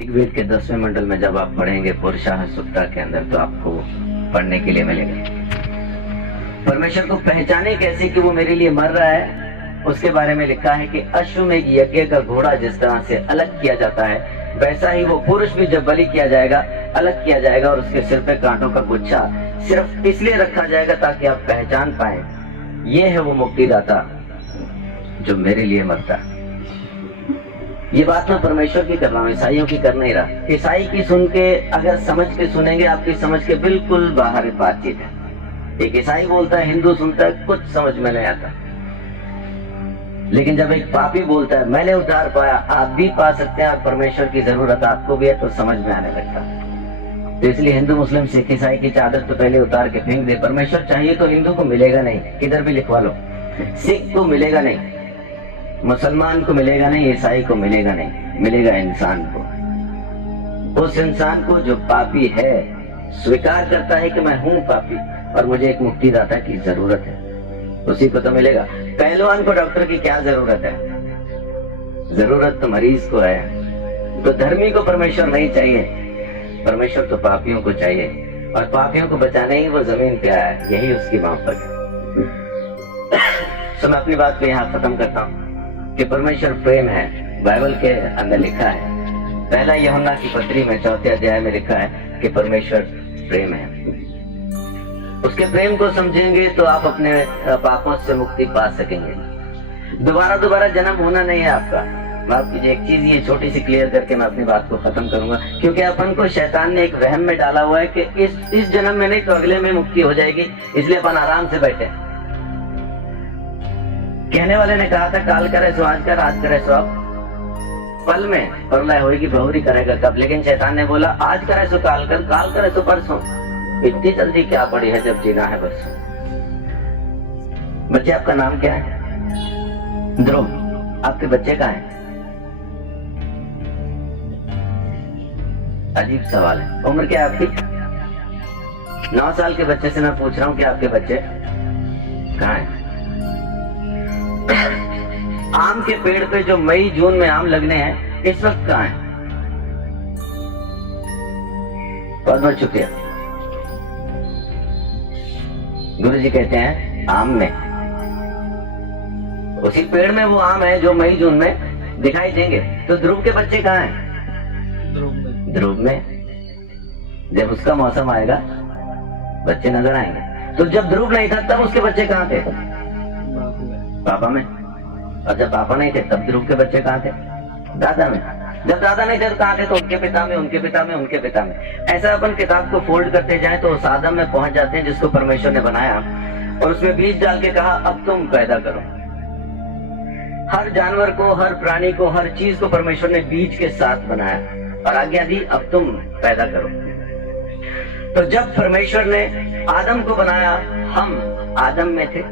ऋग्वेद के 10वें मंडल में जब आप पढ़ेंगे पुरुषाह सुक्ता के अंदर, तो आपको पढ़ने के लिए मिलेगा। परमेश्वर को पहचाने कैसे कि वो मेरे लिए मर रहा है, उसके बारे में लिखा है कि अश्वमेध यज्ञ का घोड़ा जिस तरह से अलग किया जाता है, वैसा ही वो पुरुष भी जब बलि किया जाएगा, अलग किया जाएगा, और उसके सिर पे कांटों का गुच्छा सिर्फ इसलिए रखा जाएगा ताकि आप पहचान पाए ये है वो मुक्तिदाता जो मेरे लिए मरता है। ये बात मैं परमेश्वर की कर रहा हूँ, ईसाइयों की कर नहीं रहा। ईसाई की सुन के अगर समझ के सुनेंगे, आपकी समझ के बिल्कुल बाहर बातचीत है। एक ईसाई बोलता है, हिंदू सुनता है, कुछ समझ में नहीं आता। लेकिन जब एक पापी बोलता है मैंने उतार पाया, आप भी पा सकते हैं, और परमेश्वर की जरूरत आपको भी है, तो समझ में आने लगता है। तो इसलिए हिंदू मुस्लिम सिख ईसाई की चादर तो पहले उतार के फेंक दे। परमेश्वर चाहिए तो हिंदू को मिलेगा नहीं, किधर भी लिखवा लो। सिख को मिलेगा नहीं, मुसलमान को मिलेगा नहीं, ईसाई को मिलेगा नहीं, मिलेगा इंसान को। उस इंसान को जो पापी है, स्वीकार करता है कि मैं हूं पापी और मुझे एक मुक्तिदाता की जरूरत है, उसी को तो मिलेगा। पहलवान को डॉक्टर की क्या जरूरत है? जरूरत तो मरीज को है। तो धर्मी को परमेश्वर नहीं चाहिए, परमेश्वर तो पापियों को चाहिए, और पापियों को बचाने ही वो जमीन पे आया, यही उसकी माफक है। तो मैं अपनी बात को यहाँ खत्म करता हूँ कि परमेश्वर प्रेम है। बाइबल के अंदर लिखा है, पहला यूहन्ना की पत्री में 4 अध्याय में लिखा है कि परमेश्वर प्रेम है। उसके प्रेम को समझेंगे तो आप अपने पापों से मुक्ति पा सकेंगे। दोबारा जन्म होना नहीं है आपका। माफ कीजिए, एक चीज ये छोटी सी क्लियर करके मैं अपनी बात को खत्म करूंगा, क्योंकि अपन को शैतान ने एक वहम में डाला हुआ है कि इस जन्म में नहीं तो अगले में मुक्ति हो जाएगी, इसलिए अपन आराम से बैठे। कहने वाले ने कहा था काल करे सो आज कर, आज करे सो अब, पल में प्रलय होगी, बहुरी करेगा कब। लेकिन शैतान ने बोला आज करे सो काल कर, काल करे सो परसों। इतनी जल्दी क्या पड़ी है जब जीना है बस। बच्चे आपका नाम क्या है? ध्रुव। आपके बच्चे कहाँ हैं? अजीब सवाल है। उम्र क्या है आपकी? 9 साल के बच्चे से मैं पूछ रहा हूँ कि आपके बच्चे कहाँ हैं? आम के पेड़ पे जो मई जून में आम लगने हैं, इस वक्त कहाँ हैं? बहुत बहुत शुक्रिया। गुरु जी कहते हैं आम में, उसी पेड़ में वो आम है जो मई जून में दिखाई देंगे। तो ध्रुव के बच्चे कहाँ हैं? ध्रुव में। जब उसका मौसम आएगा बच्चे नजर आएंगे। तो जब ध्रुव नहीं था तब उसके बच्चे कहाँ थे? पापा में। और जब पापा नहीं थे तब ध्रुव के बच्चे कहाँ थे? दादा में। जब दादा नहीं थे तो कहाँ थे? तो उनके पिता में, उनके पिता में, उनके पिता में। ऐसा अपन किताब को फोल्ड करते जाए तो उस आदम में पहुंच जाते हैं जिसको परमेश्वर ने बनाया, और उसमें बीज डाल के कहा अब तुम पैदा करो। हर जानवर को, हर प्राणी को, हर चीज को परमेश्वर ने बीज के साथ बनाया और आज्ञा दी अब तुम पैदा करो। तो जब परमेश्वर ने आदम को बनाया, हम आदम में थे।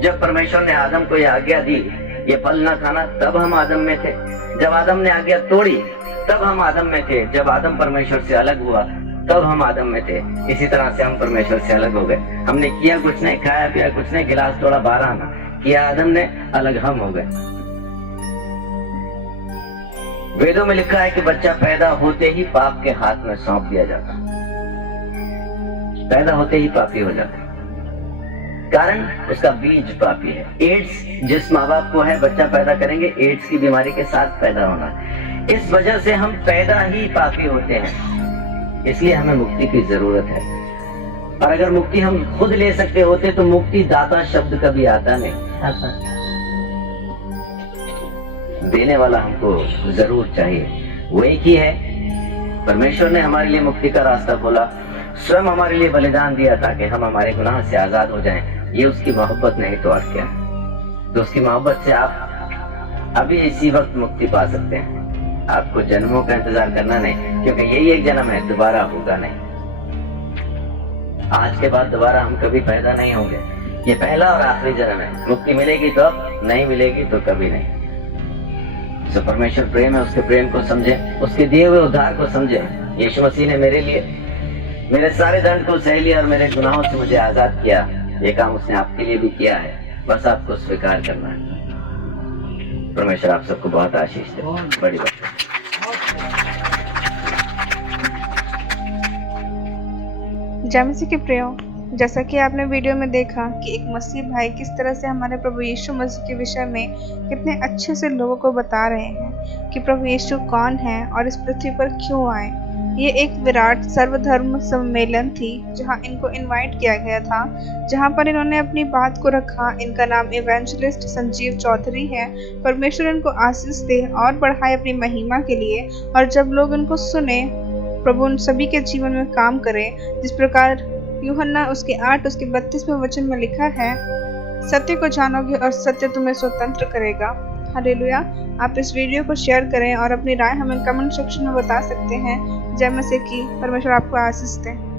जब परमेश्वर ने आदम को यह आज्ञा दी ये फल ना खाना, तब हम आदम में थे। जब आदम ने आज्ञा तोड़ी तब हम आदम में थे। जब आदम परमेश्वर से अलग हुआ तब हम आदम में थे। इसी तरह से हम परमेश्वर से अलग हो गए। हमने किया कुछ नहीं, खाया पिया कुछ नहीं, गिलास तोड़ा 12 आना किया आदम ने, अलग हम हो गए। वेदों में लिखा है कि बच्चा पैदा होते ही पाप के हाथ में सौंप दिया जाता, पैदा होते ही पापी हो जाता, कारण उसका बीज पापी है। एड्स जिस माँ बाप को है, बच्चा पैदा करेंगे एड्स की बीमारी के साथ पैदा होना। इस वजह से हम पैदा ही पापी होते हैं, इसलिए हमें मुक्ति की जरूरत है। और अगर मुक्ति हम खुद ले सकते होते तो मुक्ति दाता शब्द कभी आता नहीं। देने वाला हमको जरूर चाहिए, वो एक ही है। परमेश्वर ने हमारे लिए मुक्ति का रास्ता खोला, स्वयं हमारे लिए बलिदान दिया ताकि हम हमारे गुनाह से आजाद हो जाएं। ये उसकी मोहब्बत नहीं तो और क्या। तो उसकी मोहब्बत से आप अभी इसी वक्त मुक्ति पा सकते हैं। आपको जन्मों का इंतजार करना नहीं, क्योंकि यही एक जन्म है, दोबारा होगा नहीं। आज के बाद दोबारा हम कभी पैदा नहीं होंगे, ये पहला और आखिरी जन्म है। मुक्ति मिलेगी तो अब, नहीं मिलेगी तो कभी नहीं। जो परमेश्वर प्रेम है, उसके प्रेम को समझे, उसके दिए हुए उद्धार को समझे। यीशु मसीह ने मेरे लिए मेरे सारे दंड को सह लिया और मेरे गुनाहों से मुझे आजाद किया। ये काम उसने आपके लिए भी किया है, बस आपको स्वीकार करना है। परमेश्वर आप सबको बहुत आशीष दे। बड़ी बात। जय मसीह के प्रियो, जैसा कि आपने वीडियो में देखा कि एक मसीह भाई किस तरह से हमारे प्रभु यीशु मसीह के विषय में कितने अच्छे से लोगों को बता रहे हैं कि प्रभु यीशु कौन है और इस पृथ्वी पर क्यों आए। ये एक विराट सर्वधर्म सम्मेलन थी जहां इनको इनवाइट किया गया था, जहां पर इन्होंने अपनी बात को रखा। इनका नाम इवेंजलिस्ट संजीव चौधरी है। परमेश्वर इनको आशीष दे और बढ़ाए अपनी महिमा के लिए, और जब लोग इनको सुने, प्रभु उन सभी के जीवन में काम करे, जिस प्रकार यूहन्ना उसके 8 उसके 32वें वचन में लिखा है, सत्य को जानोगे और सत्य तुम्हें स्वतंत्र करेगा। हालेलुया। आप इस वीडियो को शेयर करें और अपनी राय हमें कमेंट सेक्शन में बता सकते हैं। जय मसीह की। परमेश्वर आपको आशीष दे।